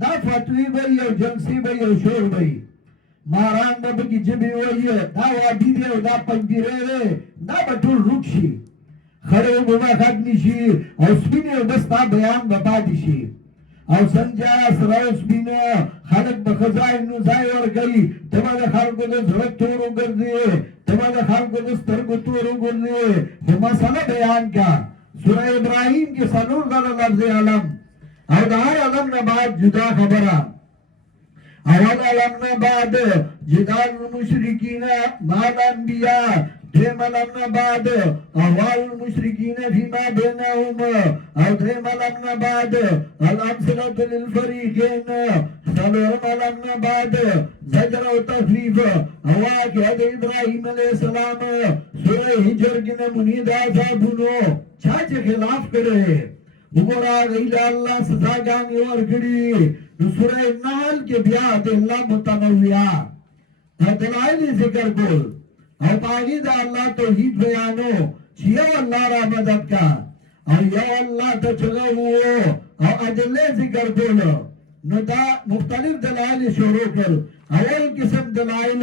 دا فتوی B O جنسی B O شور بی ماران با بکی جبی وی دا وادی دی او دا پنجیره دی دا بطول روک شی خڑو بما ختمی شی او سپینی او دستا بیان بپاتی شی او سنجا سراو سپینا خلق بخزای نوزای ورگئی تما دا خلقو دا زرق تورو گردی تما دا خلقو دا سترگو تورو گردی خو مسئلہ بیان کا سورہ ابراہیم کی سنور دا لفظ علم او دا ہر علم نباد جدا خبرہ اول علم نباد جدال المشرکین مال انبیاء دیم علم نباد احوال المشرکین فیما بینہم او دیم علم نباد الامثلۃ للفریقین سلورم علم نباد زجر و تخفیف واقعہ ابراہیم علیہ السلام سورہ ہجر کی نمونی دا صاحبونو چاچے خلاف کرے وګورا غیلا الله سزاګانې ورکړي نو سورہ نحل کې بیا د الله متنوعه دلایل ذکر کول او پاګی دا الله توحید بیانو چې یو الله را مدد کا او یو الله ته چلو او ادله ذکر کول نو دا مختلف دلایل شروع کړ اول قسم دلایل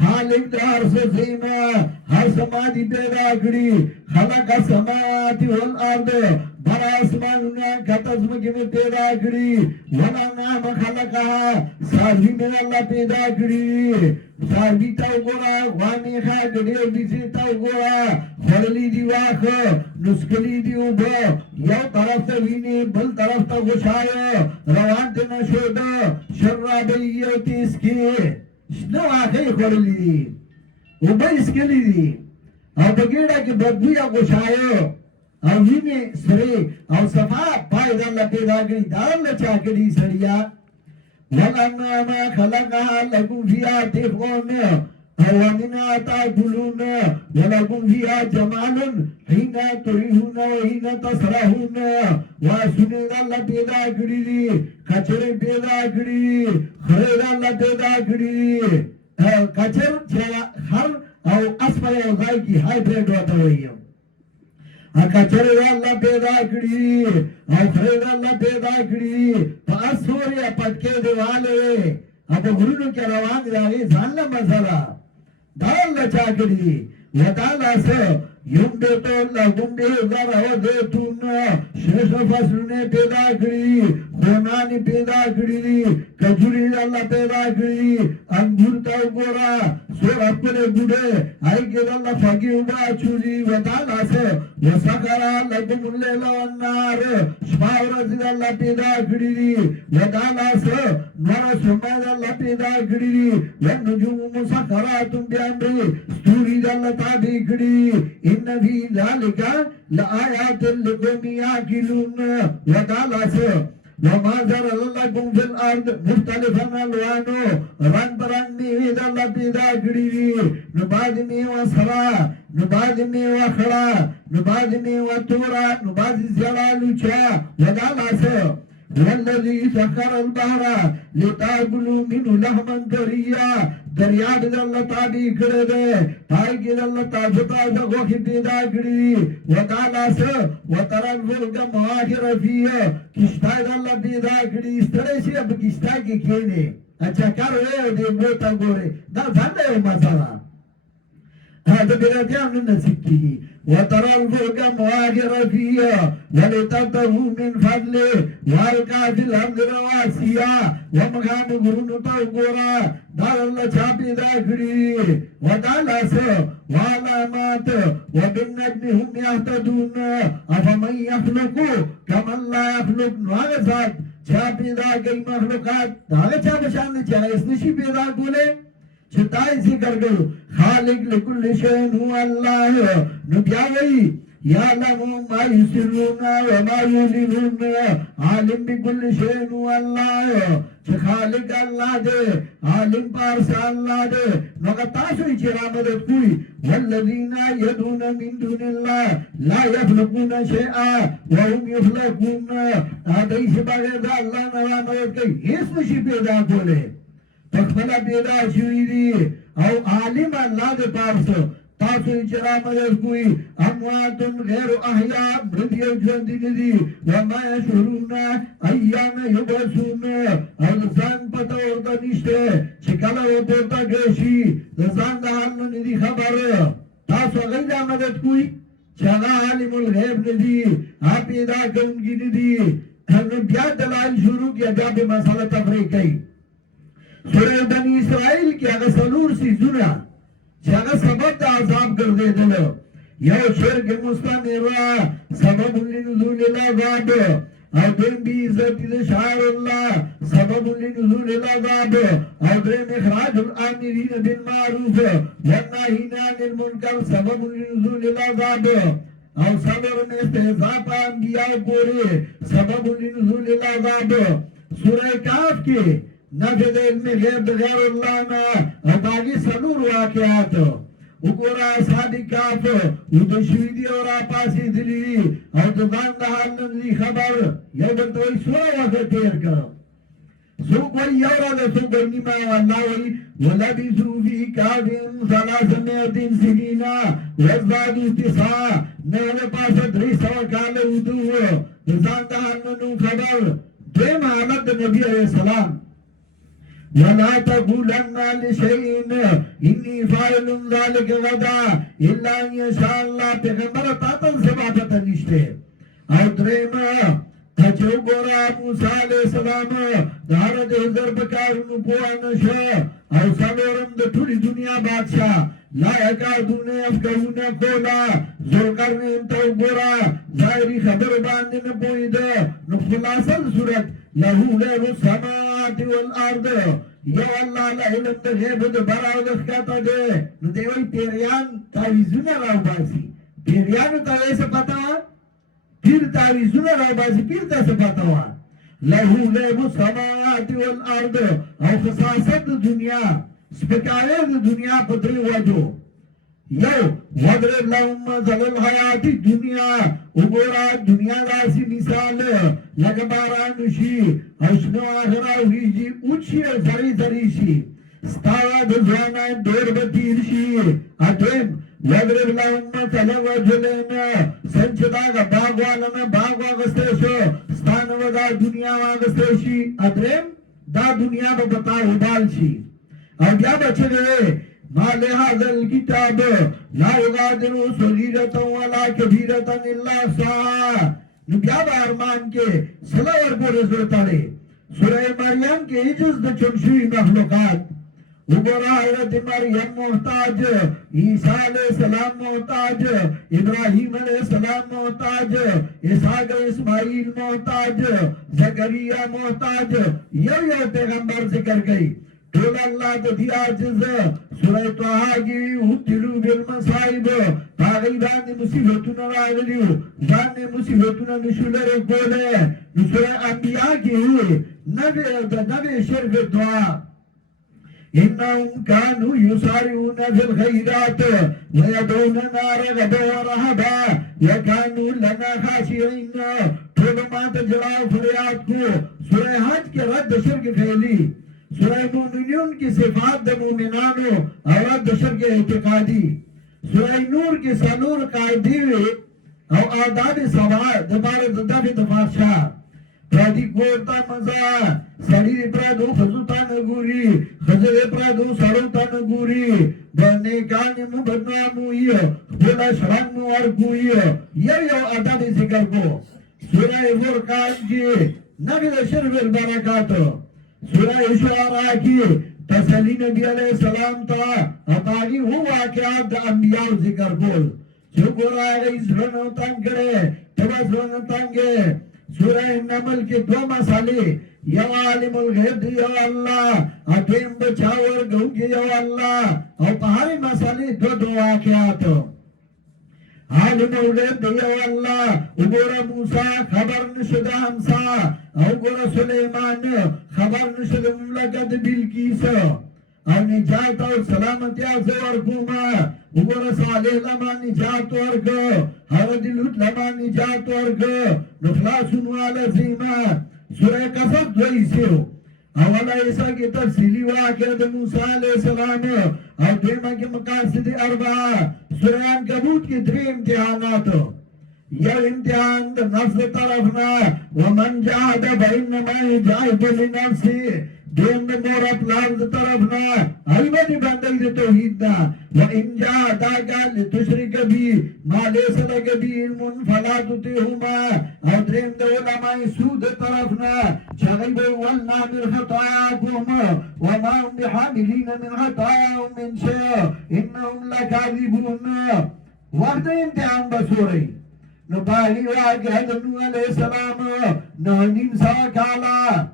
خالق دا عرص زینا ہر سمادی پیدا کری خلق سماتی والارد برا اسمانونا کتزم کی میں پیدا کری ولا نام خلقا ساروی میں اللہ پیدا کری ساروی تاو گورا غامی خواہ گریو بیسی تاو گورا خرلی دی واخ نسکلی دی اوبا یو طرف تا وینی بل طرف تا گشای روان تینا شود شرابی یو تیس کی شنو آخری خورلی دی او با اسکلی دی او بگیڑا کی بدبویا گوشایو او وینی سری او صفا پای دا اللہ پیدا کری دا اللہ چاکری سریا وَلَنَّمَا خَلَقَهَا لَكُمْ فِيهَا تِفْغُونَ وَمِنَا تَأْكُلُونَ وَلَكُمْ فِيهَا جَمَالٌ حِينَ تُرِيحُونَ وَحِينَ تَسْرَحُونَ وَاسُنِ دا اللہ پیدا کری دی کچر پیدا کری خرید اللہ پیدا کری کچر خر او اسفل او غائی کی ہائی پریڈ ہوتا ہوئی کچر اللہ پیدا کری او خرید اللہ پیدا کری پا اسوری پتکے دیوالے اب غرونو کے روان دیاغی زانلہ مسئلہ دا اللہ چاکری وطالا سے ینبتو لکم بیزر ہو دیتون شش فصلنے پیدا کری خونانی پیدا کری کجوری اللہ پیدا کری انگور تاو گورا سور اپنے بوڑے آئی کے اللہ فقی اوبا چوزی وطالا سے وسکرا لکم اللیل والنار شپاور رزید اللہ پیدا کری وطالا سے نور سمید اللہ پیدا کری ونجوم مسکراتم بیامری ستوری اللہ تابی کری ان فی ذالک لآیات لقوم یاکلون وطالا سے وما ذرل لکم فی الارض مختلفا الوانو رنگ برنگ میوید اللہ پیدا کری نباد میوہ سرا نباد میوہ خڑا نباد میوہ تورا نباد زیڑا لوچا وطالا سے والذی سخر البحر لتاکلوا منه لحما طریا دریاب دا اللہ تابی کرے دے پائی کی دا اللہ تازہ تازہ غوخی پیدا کری وطالا سے وطرق فرق مواخر فیہ کشتائی دا اللہ پیدا کری اس طرح سے اب کشتائی کی کھینے اچھا کر رہے ہو دے موتا گورے دا زندہ ہے مسئلہ هذا بلاتيان نسكه وترى الفرق مواخر فيها ولتبتغوا من فضله والقى في الارض رواسيا ومقام غرون طوغورا دار الله چاپی داخري وتعالى وعلامات وبالنجم هم يهتدون افمن يخلق كمن لا يخلق نوغسات چاپی دا کئی مخلوقات داغا چاپ شان چاہے اس نشی پیدا کولے چھتائی ذکر کرو خالق لکل شین ہوا اللہ نبیاوئی یعلم ما یسرون وما یعلنون عالم بکل شین ہوا اللہ چھ خالق اللہ دے عالم پارسا اللہ دے مگر تاسوی چرا مدد کوئی والذین یدون من دون اللہ لا یخلقون شیئا وهم یخلقون آدھائی سے بغیر دا اللہ نرا مدد کئی اس نشی پیدا کولے تخفلا پیدا شوئی دی او عالم اللہ دے پارس تاسو چې را مدد کوئ اموات غیر احیا مردي او ژوندي نه دي وما یشعرون ایان یبعثون او د ځان پته ورته نشته چې کله وپورته کړی شي د ځان د حال نه دي خبر تاسو هغوی را مدد کوئ چې هغه عالم الغیب نه دي هغه پیدا کوونکي نه دي نو بیا دلایل شروع کړي بیا به مسله تفریق کوي سوره بني اسرائیل کې هغه څلور څیزونه چې هغه سبب د عذاب ګرځېدل یو شرک مستمره سبب لنزول العذاب او دویم بی-عزتی د شعائر الله سبب لنزول العذاب او دریم اخراج الامرین بالمعروف والناهین عن المنکر سبب لنزول العذاب او صبر میں استهزاء په انبیاء پورې سبب لنزول العذاب سوره کاف کې نفی د علم غیب د غیر الله نه او باقي څلور واقعات وګوره اصحاب کهف ویده شوي دي او راپاڅېدلي دي او د ځان د حال نه دي خبر یو بل ته وایي څومره وخت تېر کړ څوک وایي یو ورځ څوک وایي نیمه او الله وایي ولبثوا فی کهفهم ثلاثمائة سنین وازدادوا تسعا نه د پاسه 300 کاله اوده وو د ځان د حال نه نو خبر دویم حالت د نبي علیه السلام ولا تقولن لشيء اني فاعل ذلك غدا الا ان يشاء الله پیغمبر تاسو سبا پته نشته او دریم چې وګوره موسی علیه السلام د هر د حضر په کارونو پوه نه شو او څلورم د ټولې دنیا بادشاه لا یکادون یفقهون قولا ذوالقرنین ته وګوره ظاهري خبرو باندې نه پوهېده نو خلاصه صورت له غیب السماوات والارض یو الله له علم د غیب د بر او د ښکته دی نو دی وایي پیریان تعویضونه راوباسي پیریانو ته یې څه پته وه پیر تعویضونه راوباسي پیر ته څه پته وه له غیب السماوات والارض او خصاصت د دنیا سپکاوی د دنیا په درې وجو یو وضرب لهم مثل الحیات الدنیا وګوره دنیا داسې مثال لکه باران وشي او شنو هغه راوریږي اوچ شي او زرې زرې شي ستا د ځوانان ډېر به تېر شي دویم وضرب لهم مثل رجلین څنګه چې دا هغه باغ والا نه باغ واخیستی شو ستا نه به دا دنیا واخیستی شي دریم دا دنیا به په تا وبال شي او بیا به چغې ما لهذا الكتاب لا يغادر صغيرة ولا كبيرة إلا أحصاها نو بیا به ارمان کې سله ورپورې زړه تړې سوره مریم کې عجز د چون شوي مخلوقات وګوره حضرت مریم محتاج عیسی علیه السلام محتاج ابراهیم علیه السلام محتاج اسحاق اسماعیل محتاج زکریا محتاج یو یو پیغمبر ذکر کوي ټول الله د دې عاجز سوره طه کې وتلو بالمصائب هغه باندې مصیبتونه راغلي ځان مصیبتونه نشو لري کوله نو سوره انبیاء کې نبی شرف دعا انهم كانوا يسارعون في الخيرات ويدعوننا رغبا ورهبا وكانوا لنا خاشعين ټول ما ته جواب فریاد کو سوره حج کې رد شرک فعلی سوره مومنون کی صفات د مومنانو او رد شرک اعتقادی سوره نور کی سلور قاعده او آداب سبا د بار د دفع د فحشا پردی کورتا مزا سړی پردو خزوتا نګوري خزه پردو سړوتا نګوري باندې کانه مو بدنامو یو خپل شرم مو ورکو یو آداب ذکر کو سوره فرقان کی نبی د شرف البرکات سوره شعراء کی تسلی نبی علیہ السلام تا اتاگی ہو واقعات دا انبیاء ذکر کول چو گورا گئی سرنو تنگڑے تبا سرنو تنگے سورہ نمل کی دو مسئلے یو عالم الغیب یو اللہ اتویم بچاور گو کی یو اللہ او پہاری مسئلے دو واقعات عالم الغیب یو اللہ وګوره موسی خبر نشد همسا او ګوره سلیمان خبر نشد مملکت بلقیس او نجات او سلامتی از ورکوما وګوره صالح لما نجات ورک حضرت لوط لما نجات ورک نو خلاصون والا زیما سوره قصص دوی سیو اولا ایسا کی تفصیلی واقعات موسیٰ علیہ السلام اور دیمہ کی مقاصد اربعہ سورہ عنکبوت کی 3 امتحانات یو امتحان دا نفس طرفنا ومن جاہد فإنما جاہد لنفسی دین دا مورت لفظ طرفنا البتی بندل دی توحیدنا وَإِن جَاهَدَاكَ لِتُشْرِكَ بِي مَا لَيْسَ لَكَ بِهِ عِلْمٌ فَلَا تُطِعْهُمَا اور دریم دا علماء سود طرفنا شغیب وَلْنَعْمِرْ خَطَايَاكُمْ وَمَا هُمْ بِحَامِلِينَ مِنْ خَطَايَاهُمْ مِنْ شَيْءٍ إِنَّهُمْ لَكَاذِبُونَ وقت امتحان بس ہو رہی نو باہی واقع حضرت نوح علیہ السلام نو نیم سوا کالا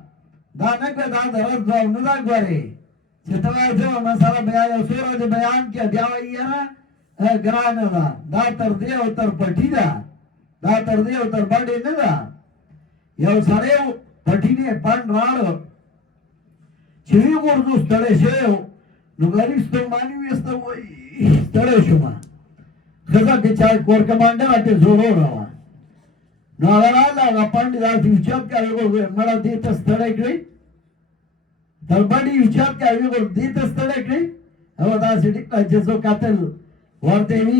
دانک دا درست دو ندا گوری چتوا جو مسئلہ بیان سورہ دے بیان کیا بیاوئی ہے گرانا دا تردی او تر پٹی دا تردی او تر بڑی ندا یو سریو پٹی نے پن راڑو چوی گردو ستڑے شیو نو گریستو مانیویستو ستڑے شما خزا بیچار کور کمانڈر آتے زورو رہا نو اگر آلہ پنڈی دا سی اچھت کا ویگو مڑا دیتا ستڑے کری تر بڑی اچھت کا ویگو دیتا ستڑے کری او دا سی ڈکتا جسو قتل ورتے بھی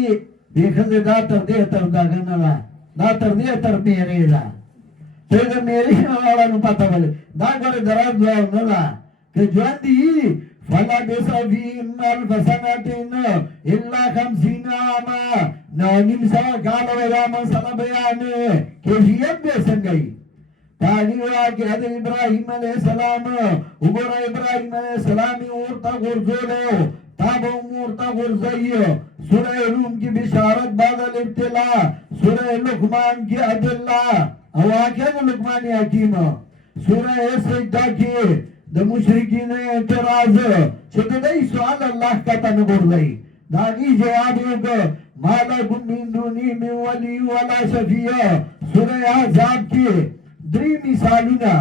بیخز دا تر دے تر دا گنلا دا تر دے تر میرے دا تو اگر میرے والا نو پتا بلے دا گوڑے دراد دعاو نلا کہ جوان دی فلا بسفیم الفسنتین اللہ 50 آما نونیم سوا کالا ویدہ مسئلہ بیان کیفیت بے سنگئی تانی ہوا کہ حضرت ابراہیم علیہ السلام اگرہ ابراہیم علیہ السلامی اورتا غرزولو تاب امورتا غرزئی سورہ روم کی بشارت بعد الابتلاء سورہ لقمان کی عدلہ واقعہ لقمان حکیم سورہ سجدہ کی دا مشرکین اعتراض چھتے دائی سوال اللہ کا تنگر دائی داگی جوابیوں کو مالکم من دونی من ولی ولا شفیع سورہ احزاب کی 3 مثالونا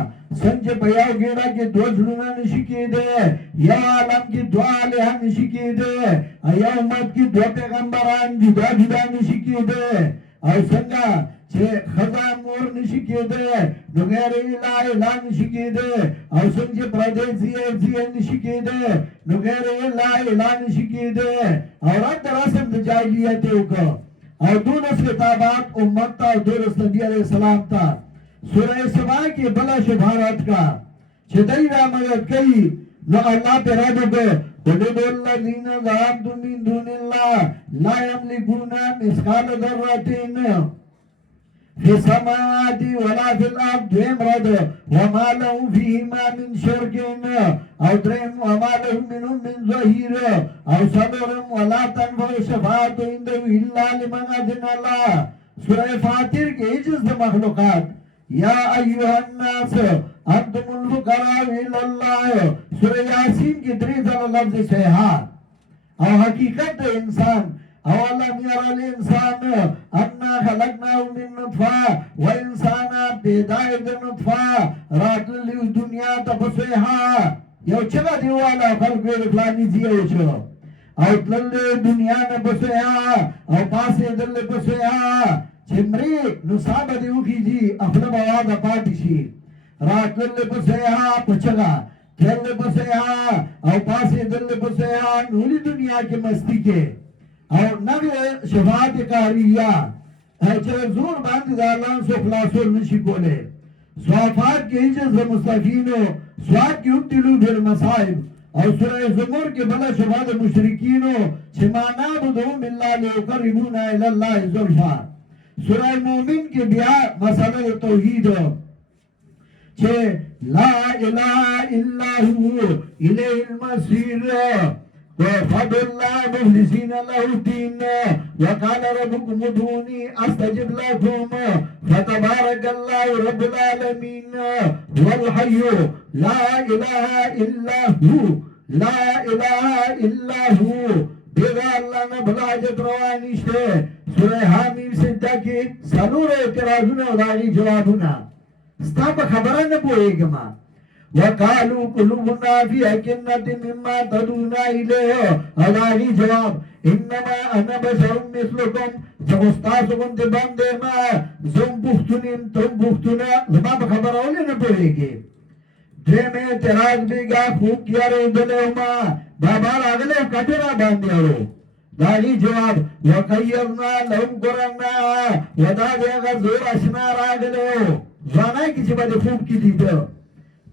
سنج بیاو گیڑا کی 2 جلونا نشکی دے یا عالم کی 2 آلیہ نشکی دے یا امت کی 2 پیغمبران جدا جدا نشکی دے اور سنگا چھے خضا مور نشکی دے نغیر الہ نشکی دے اور سنج پردیسی نشکی دے نغیر الہ نشکی دے اور اب دراسم دجائلیتیو کو اور دونس کتابات امت تا اور دونس نبی علیہ السلام تا سورہ سبا کی بلا شبھارات کا چھتائی رامدت کئی نو اللہ پہ رادو کو قُلِدُ الَّذِينَ ذَهَبْتُ مِن دُونِ اللَّهِ لَا يَمْلِكُونَ مِثْقَالَ ذَرَّةٍ فِي السَّمَاوَاتِ وَلَا فِي الْأَرْضِ امْرَدُ وَمَا لَهُ فِيهِمَا مِن شِرْكٍ أَوْ دْرِمْ وَمَا لَهُ مِنْهُمْ مِنْ ظَهِيرٍ أَوْ صَدْرٍ وَلَا تَنْفَعُ الشَّفَاعَةُ عِندَهُ إِلَّا لِمَنْ أَذِنَ اللَّهُ سورہ فاتر کے عجز مخلوقات یا ایوہ الناس انتم الفقراء الاللہ سورہ یاسین کی 3 لفظ سیحا اور حقیقت انسان اولم یر الانسان انا خلقناو من نطفہ و انسانا پیدائد نطفہ رات لیو دنیا تپسیحا یو چگا دیوالا خلق ویل فلانی زیو چو او تلل دنیا نپسیحا او پاسی دل پسیحا چمری نصاب دیو کی جی افلب آواز پاتی شی رات لل پسیحا پچگا تھل پسیحا او پاسی دل پسیحا نولی دنیا کے مستی کے اور نبی شفاعت قہریہ چلے زور باندی دارلان سو خلاصول نشی کولے صحفات کے عجز مستفینو سواد کی ابتلو بھر مسائب اور سورہ زمر کے بلا شفاعت مشرکینو چھمانا بدہم اللہ لیقربونا الاللہ ظلفا سورہ مومن کے بیا مسئلہ توحید چھے لا الہ الا ہوا الیہ المصیر وَفَدُ اللَّهِ مُخْلِصِينَ لَهُ الدِّينَ وَقَالَ رَبُّكُمُ ادْعُونِي أَسْتَجِبْ لَكُمْ فَتَبَارَكَ اللَّهُ رَبُّ الْعَالَمِينَ وَالْحَيُّ لَا إِلَهَ إِلَّا هُوَ لَا إِلَهَ إِلَّا هُوَ بیگا اللہ نے بلاجت روانیشتے سورہ حامیم سجدہ کی سلور اعتراضون اداری جوابونا ستاپ خبرن پوئے گما وَقَالُوا قُلُوبُنَا فِي أَكِنَّةٍ مِّمَّا تَدْعُونَا إِلَيْهِ اداری جواب انما انا بشر مثلكم زمستاسکم تے بندے ما زم بختنیم تم بختنا زباب خبر اولی نہ پوئے گے دریم اعتراض بیگا خوب کیا ریندلے ہما بابار اگلے کٹرا باندے ہو داغی جواب وقیرنا لهم قرنا ودا دیگا زور اشنا راگلے ہو زانائی کسی بڑے خوب کی دیتا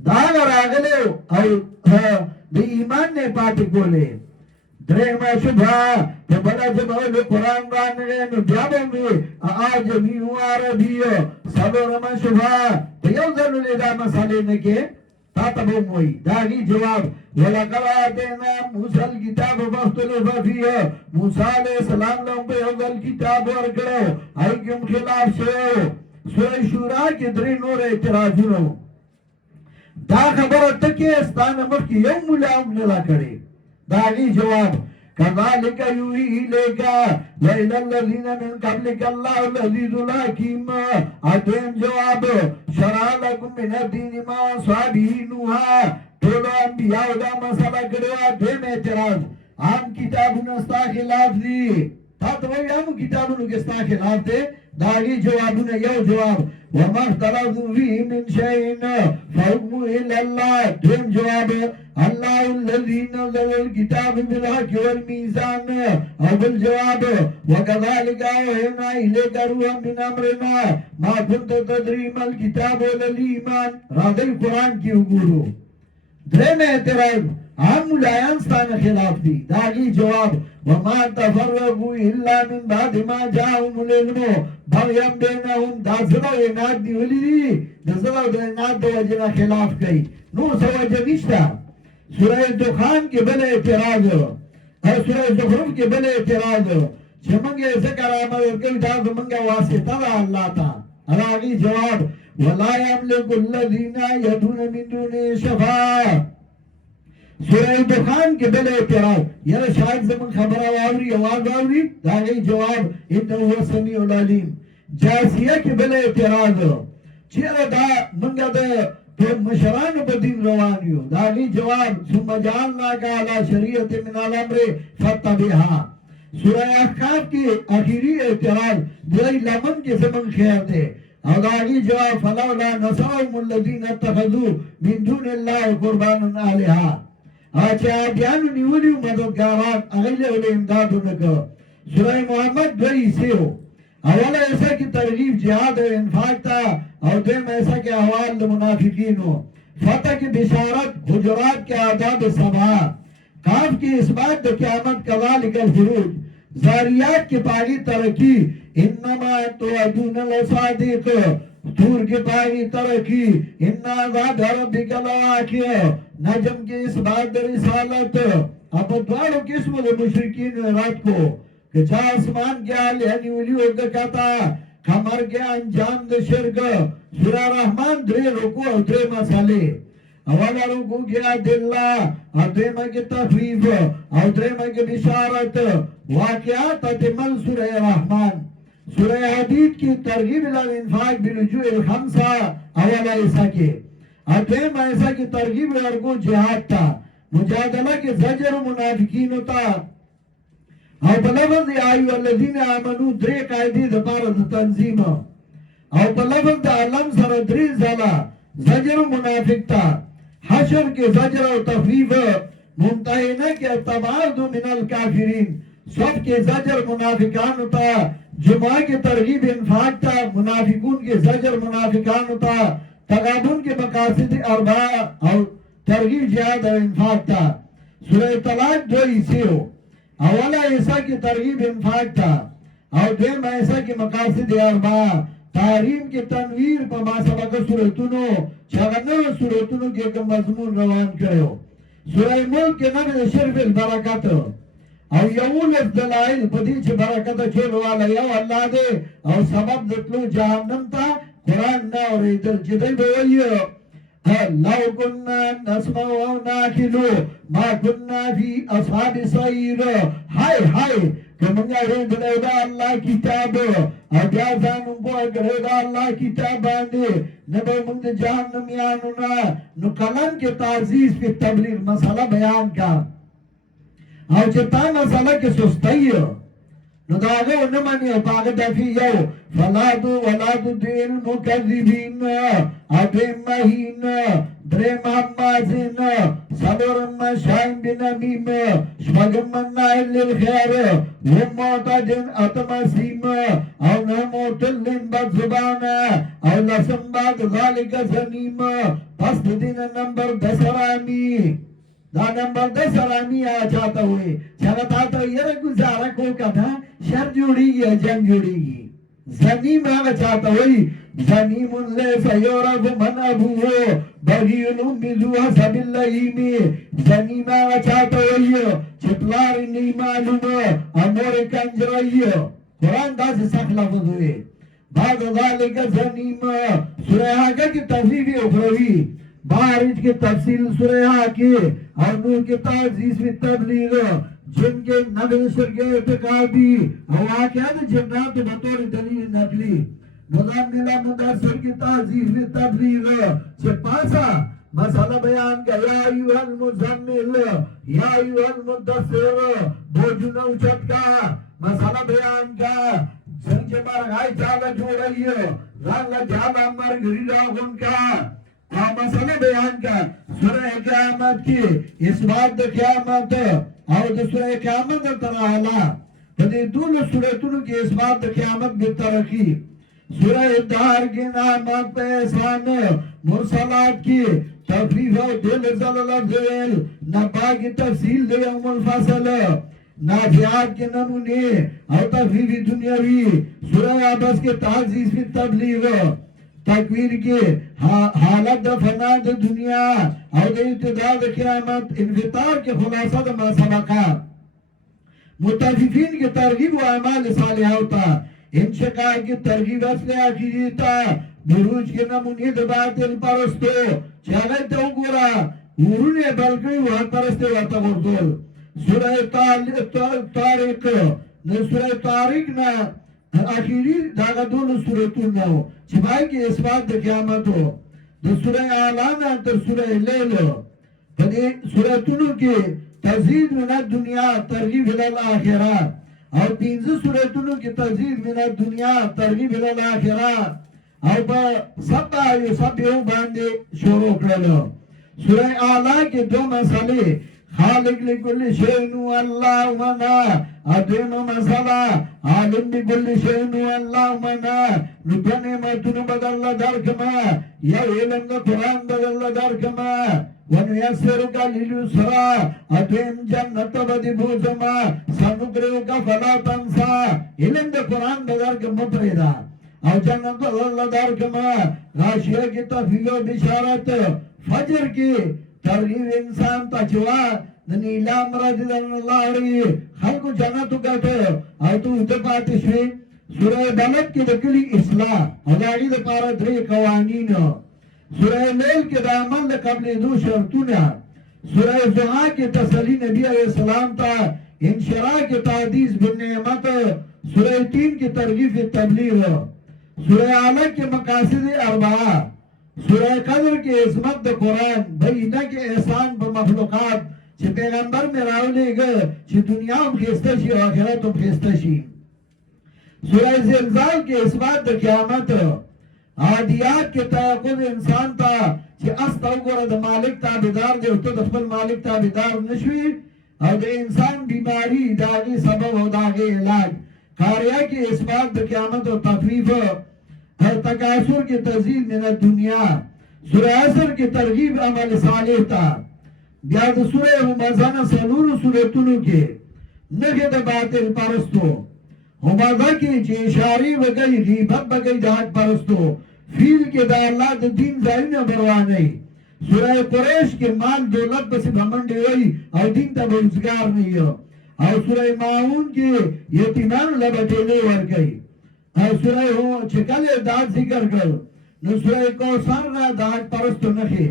داغ راگلے ہو او دی ایمان نے پاتی کولے دریم شبہ تو بڑا جب اول قرآن رانگے نو جابوں میں آجمی و عربی سلورم شبہ تو یو ذنو لیدہ مسئلے نکے تاتبو موئی داغی جواب وَلَقَدْ آتَيْنَا مُوسَى الْكِتَابَ فَاخْتَلَفَ فِيهِ موسیٰ علیہ السلام لهم پہ اول کتاب ورکڑو آئی کم خلاف شو سورہ شورا کے دری نور اعتراضونو دا خبر تکی استان مخی یوم ملام نلا کرے داغی جواب كذلك يوحي إليك وإلى الذين من قبلك الله العزيز الحكيم أتم جواب شرع لكم من الدين ما وصى به نوح ټولو انبیاء دا مسله کړې اتم اعتراض عام کتابونه ستا خلاف دي تا ته وایي عام کتابونو کې ستا خلاف دي داغي جوابونه یو جواب وما اختلفتم فيه من شيء فحكمه إلى الله دویم جواب الله الذي نزل الكتاب بالحق والميزان او بالجواب وكذلك أوحينا إليك روحا من أمرنا ما كنت تدري ما الكتاب ولا الإيمان راځئ قرآن کې وګورو دریم اعتراض عام ملایان ستانه خلاف دي داغي جواب وما تفرقوا الا من بعد ما جاءهم العلم بغيا بينهم دا زړه عناد دی ولې دي د زړه د عناد د وجه خلاف کوي نو څه وجه نشته سورہ دخان کې بل اعتراض او سورہ زخرف کې بل اعتراض چې موږ یې ذکر عمل کوي دا زمونږه واسطه ده الله ته هغه جواب ولا يملك الذين يدعون من دونه شفاعة سورہ دخان کے بل اعتراض یار شاید زمن خبر آوری آواز آوری داغی جواب انہو هو السمیع العلیم جاسیہ کے بل اعتراض چیرا دا منگا دا تو مشران پا دین روانیو داغی جواب ثم جعلنا کا علا شریعت من الامر فتبہا سورہ احقاف کی آخری اعتراض دلائی لمن کے زمن خیر دے اور داغی جواب فلولا نصرهم الذین اتخذوا من دون اللہ قربانا آلہا آچا دیانو نیولیو مددگاران اغیلے اولی امدادو نکو سورہ محمد دوئی سیو اولا ایسا کی ترغیب جہاد و انفاق تا اور دیم ایسا کی احوال منافقینو فتح کی بشارت حجرات کے آداب سبا کاف کی اثبات دو قیامت کذالک الفروج زاریات کی پاگی ترقی انما توعدون لصادق تور کے پاگی ترقی انا ذات ربک لواقع نجم کی اس بات رسالت اب دوارو قسم مشرکین رات کو کہ جا آسمان کے آلیہ نیولیو دکتا کمر کے انجام د شرک سورہ رحمان درے رکو اور درے مسئلے اولا رکو کیا دلہ اور درے کی تخفیف اور درے کی بشارت واقعات تتمل سورہ رحمان سورہ حدید کی ترغیب الانفاق بالوجوہ الخمسہ اولا ایسا کے اتیم ایسا کی ترغیب ارگو جہاد تا مجادلہ کے زجر منافقین تا او بلفظ آئیو الذین آمنو درے قائدی دپارد تنظیم او بلفظ دا علم سر دری زلا زجر منافق تا حشر کے زجر و تخفیف ممتحنہ کے تبارد من الکافرین سب کے زجر منافقان تا جمعہ کے ترغیب انفاق تا منافقون کے زجر منافقان تا تغابن کے مقاصد اربعہ اور ترغیب جہاد اور انفاق تا سورہ طلاق دو حصے ہو اولا ایسا کی ترغیب انفاق تا اور دویم ایسا کی مقاصد اربعہ تحریم کی تنویر پا ما سبق سورتونو چاگنو سورتونو کے ایک مضمون روان کرے ہو سورہ ملک کے نام شرف البرکت او یول دلائل پدی چھ برکت چولو والا یو اللہ دے اور سبب دتلو جہنم تا قرآن نا اور ادھر جدائی بوئیو لو کننا نسمع و ناکلو ما کننا فی اصحاب سعیر ہائے ہائے کہ منگا رید لیدہ اللہ کتاب اور بیازان انکو اگر ریدہ اللہ کتاب باندے نبو منگ جہنم یانونا نو کلن کے تعزیز پی تبلیغ مسئلہ بیان کا اور چتا مسئلہ کے سستی نداغه ونمانی باغ دفی یو فلادو ولادو دیل مکذبین ادیم مهین درم همازین سلورم شایم بنمیم شمگم من نائل للخیر ومعتدین اتمسیم او نموتلین بد زبان او لسم بعد ذالک زنیم پس دین نمبر 10 رامی دا نمبر 10 رامی آ چاہتا ہوئے چاہتا تو یہ گزارا کو کہا شر جوڑی گی جنگ جوڑی گی زنیم آگا چاہتا ہوئی زنیم لیس یورف من ابوه بغیل امیدو حسب اللہیمی زنیم آگا چاہتا ہوئی چپلار نہیں معلوم امور کنجرائی قرآن دا سے سخ لفظ ہوئے بعد ذالک زنیم سورہ آگا کی تفریف اخروی بارج کی تفصیل سورہ آگے اور نور کی تعزیز و تبلیغ جن کے نبشر کے اعتقادی واقعات جنات بطور دلیل نقلی مزملہ مدرسر کی تعزیز و تبلیغ سے پاسا مسئلہ بیان کا یا ایوہ المزمل یا ایوہ المدرسر بوجھنا اچھت کا مسئلہ بیان کا سنجھ مرغائی چالا جو رہی ہے رنگا چالا مرگریدہ ان کا مسئلہ بیان کا سورہ قیامت کی اس بات دا قیامت اور سورہ قیامت ترحالا فدی دول سورتون کی اس بات دا قیامت بترقی سورہ دار کی نامت پہ احسان مرسلات کی تفریف و دل زلل افضل نبا کی تفصیل دے ام الفصل نافیات کے نمونے اور تفریف دنیاوی سورہ عباس کے تعزیز فی تبلیغ تکویر کے حالت دا فنا دا دنیا اور دا ابتداء دا قیامت انفطار کے خلاصہ دا ما سبقا متفقین کی ترغیب و اعمال صالحہ ہوتا انشقاق کی ترغیب اصل آخری تا بروج کے نمونی دا باطل پرستو چاگئی تا گورا ورون بلکوی وحق پرستے ورطا غردول سورہ تارق سورہ تارق نا آخری داغا دول سورتون ناو چبائی کی اثبات دا قیامت ہو دا سورہ آلانا تر سورہ لیل فدی سورتونو کی تزید من الدنیا ترغیب الالآخرہ اور 15 سورتونو کی تزید من الدنیا ترغیب الالآخرہ اور با سب آئیو سب یو باندے شروع کرلو سورہ آلا کے دو مسئلے خالق لکل شئنو اللہ منا ادین مسئلہ عالم بکل شئنو اللہ منا نکن نعمتون بدل درکما یا علم دا قرآن بدل درکما ونیسر کا لیلسرا ادین جنت بدی بوزما سنکریو کا فلا تنسا علم دا قرآن بدل کما پریدا او جنت بدل درکما غاشیہ کی تفیق و بشارت فجر کی ترغیب انسان تچوا نیلام رضی اللہ علیہ خلق جنتو کہتے او تو اتفاتی شوی سورہ بلد کی دکلی اصلاح ادائی دا پارا دری قوانین سورہ لیل کی دا عمل دا قبل دو شرطونا سورہ زہا کی تسلی نبی علیہ السلام تا انشراح کی تعدیث بالنعمت سورہ 3 کی ترغیب تبلیغ سورہ آلہ کی مقاصد اربعہ سورہ قدر کی عظمت دا قرآن بھئینا کے احسان بمخلوقات چھ پیغمبر میں راو لے گئے چھ دنیا ہم خیستہ شی و آخرت ہم خیستہ شی سورہ زلزال کے اثبات دا قیامت عادیات کے تیقظ انسان تا چھ استا گورا دا مالک تابدار دے تو دخل مالک تابدار نشوی اور دا انسان بیماری داغی سبب و داغی علاج قاریہ کے اثبات دا قیامت و تفریف تکاثر کی تزید من الدنیا سورہ عصر کی ترغیب عمل صالح تا بیاد سورہ ہمازان سلور سورتونو کے نگد باطل پرستو ہمازہ کی چی اشاری وگئی غیبت بگئی جہاں پرستو فیل کے دا اللہ دا دین زائن بروانی سورہ قریش کے مال دولت بسی بھمنڈی ہوئی اور دین تا بزگار نہیں ہو اور سورہ معاون کے یتیمان لبٹیلے ورگئی اور سورہ چکل داد ذکر کر نو سورہ کوثر را داد پرستو نخی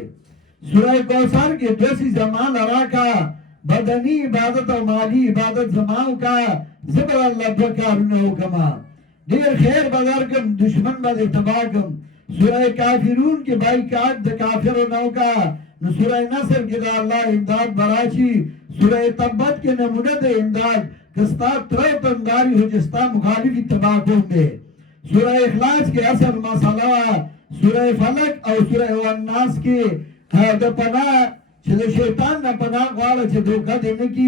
سورہ کوثر کے دوسی زمان راکا بدنی عبادت و مالی عبادت زمان کا زبر اللہ بکارنہو کما دیر خیر بدرکم دشمن بد اتباکم سورہ کافرون کے بائیکاٹ دا کافر و نو کا سورہ نصر کے دا اللہ امداد براشی سورہ تبت کے نمونت امداد کستا ترے تنداری ہو جستا مخالفی تباہ کون دے سورہ اخلاص کے اصل مسئلہ سورہ فلق اور سورہ والناس کے دا پناہ چھے شیطان نا پناہ غوالا چھے دھوکہ دینے کی